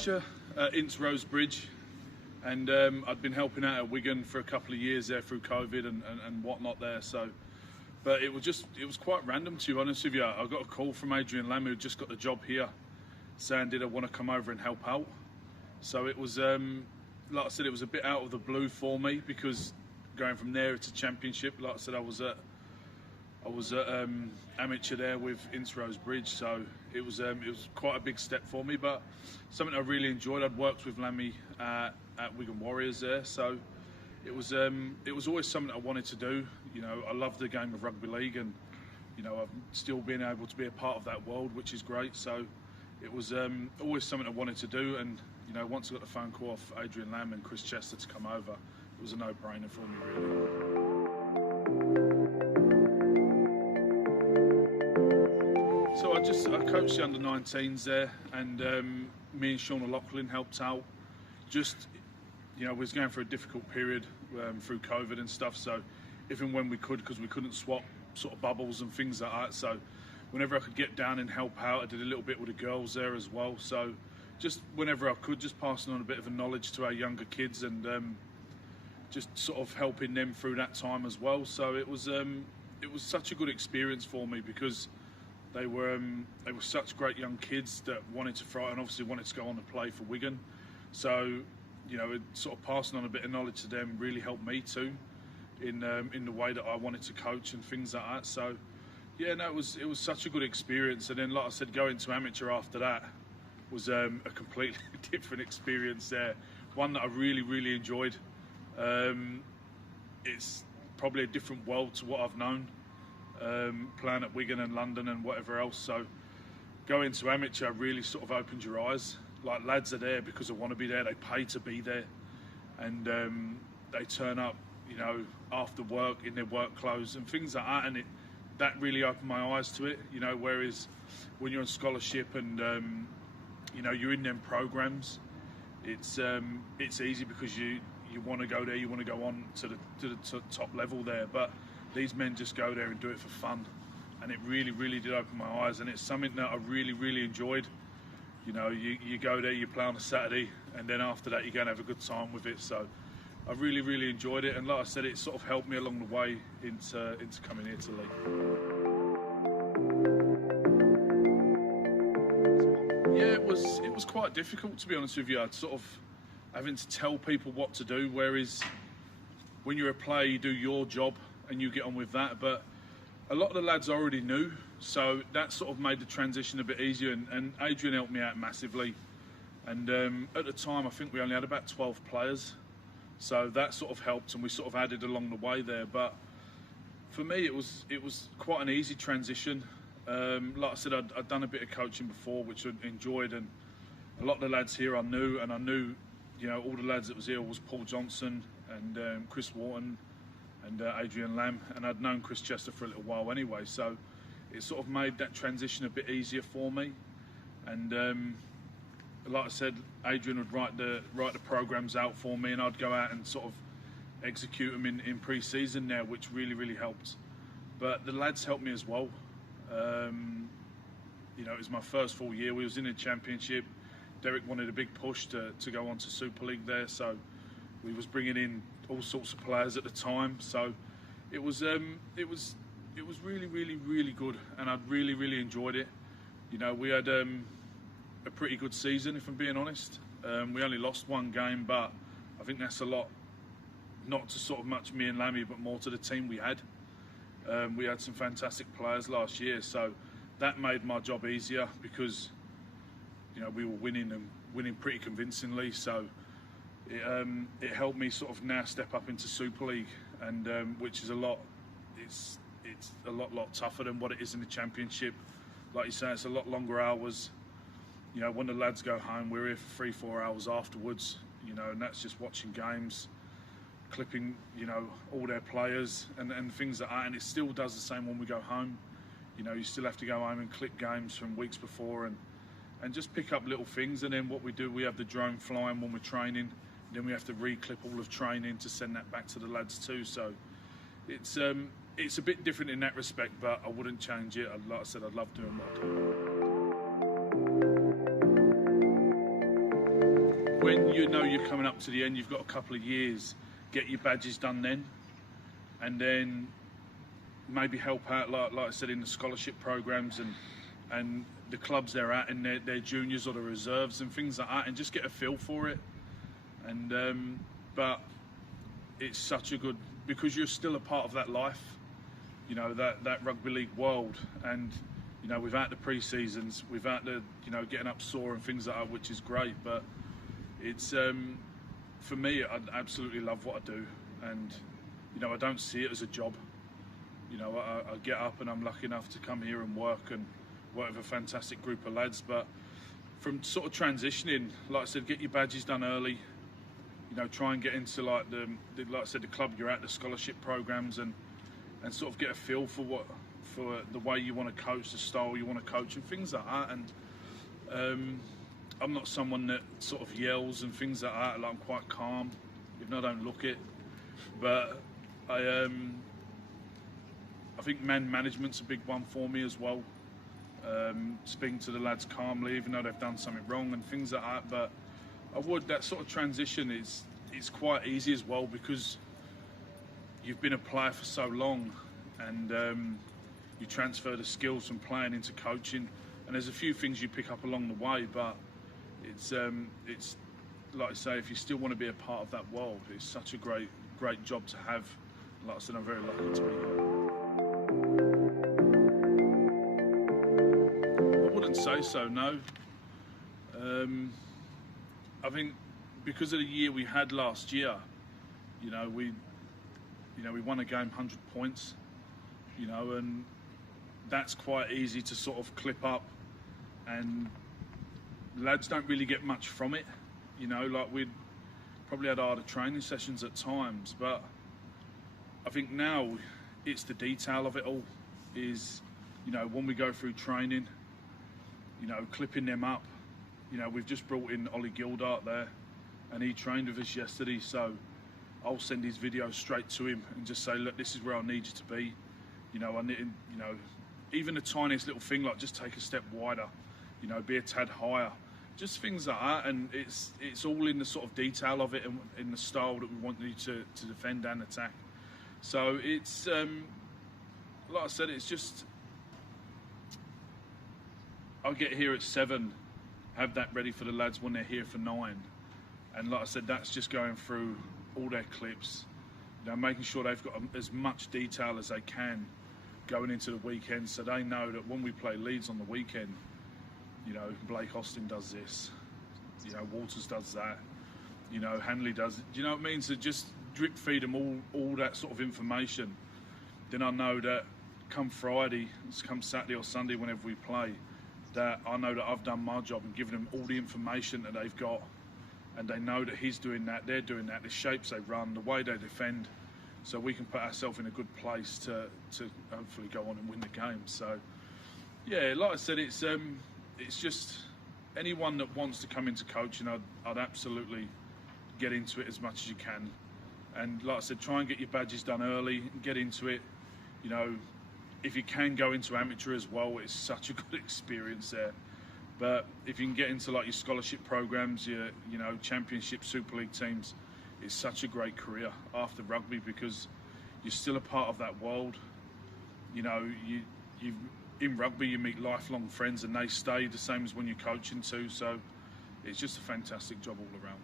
amateur at Ince Rose Bridge, and I'd been helping out at Wigan for a couple of years there through COVID and whatnot there. So, but it was quite random, to be honest with you. I got a call from Adrian Lam, who had just got the job here, saying did I want to come over and help out. So it was, like I said, it was a bit out of the blue for me, because going from there to Championship, like I said, I was at amateur there with Ince Rose Bridge, so it was quite a big step for me, but something I really enjoyed. I'd worked with Lammy at Wigan Warriors there, so it was always something I wanted to do. You know, I love the game of rugby league, and you know, I've still been able to be a part of that world, which is great. So it was always something I wanted to do, and you know, once I got the phone call off Adrian Lam and Chris Chester to come over, it was a no-brainer for me, really. So I coached the under-19s there, and me and Sean O'Loughlin helped out. Just, you know, we was going through a difficult period through COVID and stuff, so if and when we could, because we couldn't swap sort of bubbles and things like that, so whenever I could get down and help out, I did a little bit with the girls there as well. So just whenever I could, just passing on a bit of a knowledge to our younger kids, and just sort of helping them through that time as well. So it was such a good experience for me, because they were such great young kids that wanted to thrive and obviously wanted to go on and play for Wigan. So, you know, it sort of passing on a bit of knowledge to them really helped me too, in the way that I wanted to coach and things like that. So, yeah, no, it was such a good experience. And then, like I said, going to amateur after that was a completely different experience there. One that I really, really enjoyed. It's probably a different world to what I've known. Playing at Wigan and London and whatever else, so going to amateur really sort of opened your eyes. Like, lads are there because they want to be there, they pay to be there, and they turn up, you know, after work in their work clothes and things like that, and that really opened my eyes to it, you know. Whereas when you're on scholarship and you know, you're in them programs, it's easy because you want to go there, you want to go on to the top level there, but these men just go there and do it for fun, and it really, really did open my eyes, and it's something that I really, really enjoyed. You know, you go there, you play on a Saturday, and then after that you go and have a good time with it. So I really, really enjoyed it, and like I said, it sort of helped me along the way into coming here to Leigh. Yeah, it was quite difficult, to be honest with you. I'd sort of having to tell people what to do, whereas when you're a player, you do your job and you get on with that. But a lot of the lads already knew, so that sort of made the transition a bit easier, and Adrian helped me out massively. And at the time, I think we only had about 12 players, so that sort of helped, and we sort of added along the way there. But for me, it was quite an easy transition. Like I said, I'd done a bit of coaching before, which I enjoyed, and a lot of the lads here I knew, you know, all the lads that was here was Paul Johnson and Chris Wharton and Adrian Lam, and I'd known Chris Chester for a little while anyway, so it sort of made that transition a bit easier for me. And like I said, Adrian would write the programs out for me, and I'd go out and sort of execute them in pre-season now, which really, really helped. But the lads helped me as well. You know, it was my first full year. We was in the Championship. Derek wanted a big push to go on to Super League there, so we was bringing in all sorts of players at the time. So it was really, really, really good, and I'd really, really enjoyed it. You know, we had a pretty good season, if I'm being honest. We only lost one game, but I think that's a lot, not to sort of much me and Lammy, but more to the team we had. We had some fantastic players last year, so that made my job easier, because you know, we were winning pretty convincingly. So it helped me sort of now step up into Super League, and which is it's a lot tougher than what it is in the Championship. Like you say, it's a lot longer hours. You know, when the lads go home, we're here for 3-4 hours afterwards. You know, and that's just watching games, clipping, you know, all their players and things like that. And it still does the same when we go home. You know, you still have to go home and clip games from weeks before and just pick up little things. And then what we do, we have the drone flying when we're training. Then we have to re-clip all of training to send that back to the lads too. So it's a bit different in that respect, but I wouldn't change it. Like I said, I love doing what I do. when you know you're coming up to the end, you've got a couple of years, get your badges done then, and then maybe help out, like I said, in the scholarship programs and the clubs they're at, in their juniors or the reserves and things like that, and just get a feel for it. And but it's such a good, because you're still a part of that life, you know, that rugby league world. And you know, without the pre-seasons, without the, you know, getting up sore and things like that, which is great, but it's for me, I absolutely love what I do, and you know, I don't see it as a job. You know, I get up and I'm lucky enough to come here and work with a fantastic group of lads. But from sort of transitioning, like I said, get your badges done early. You know, try and get into like like I said, the club you're at, the scholarship programs, and sort of get a feel for the way you want to coach, the style you want to coach, and things like that. And I'm not someone that sort of yells and things like that. Like, I'm quite calm, even though I don't look it. But I think man management's a big one for me as well. Speaking to the lads calmly, even though they've done something wrong and things like that. But that sort of transition is quite easy as well, because you've been a player for so long, and you transfer the skills from playing into coaching. And there's a few things you pick up along the way, but it's like I say, if you still want to be a part of that world, it's such a great job to have. Like I said, I'm very lucky to be here. I wouldn't say so, no. I think because of the year we had last year, you know, we won a game 100 points, you know, and that's quite easy to sort of clip up, and lads don't really get much from it, you know. Like, we'd probably had harder training sessions at times, but I think now it's the detail of it all. Is, you know, when we go through training, you know, clipping them up. You know, we've just brought in Ollie Gildart there, and he trained with us yesterday, so I'll send his video straight to him and just say, look, this is where I need you to be. You know, I need, you know, even the tiniest little thing, like just take a step wider, you know, be a tad higher, just things like that. And it's all in the sort of detail of it, and in the style that we want you to defend and attack. So it's like I said, it's just, I'll get here at 7, have that ready for the lads when they're here for 9. And like I said, that's just going through all their clips, you know, making sure they've got as much detail as they can going into the weekend, so they know that when we play Leeds on the weekend, you know, Blake Austin does this, you know, Walters does that, you know, Hanley does it. Do you know what I mean? So just drip feed them all that sort of information. Then I know that come Friday, come Saturday or Sunday, whenever we play, that I know that I've done my job and given them all the information that they've got, and they know that he's doing that, they're doing that, the shapes they run, the way they defend, so we can put ourselves in a good place to hopefully go on and win the game. So yeah, like I said, it's just anyone that wants to come into coaching, I'd absolutely get into it as much as you can. And like I said, try and get your badges done early and get into it. You know, if you can go into amateur as well, it's such a good experience there. But if you can get into like your scholarship programs, you know, championship, Super League teams, it's such a great career after rugby, because you're still a part of that world. You know, you in rugby you meet lifelong friends, and they stay the same as when you're coaching too. So it's just a fantastic job all around.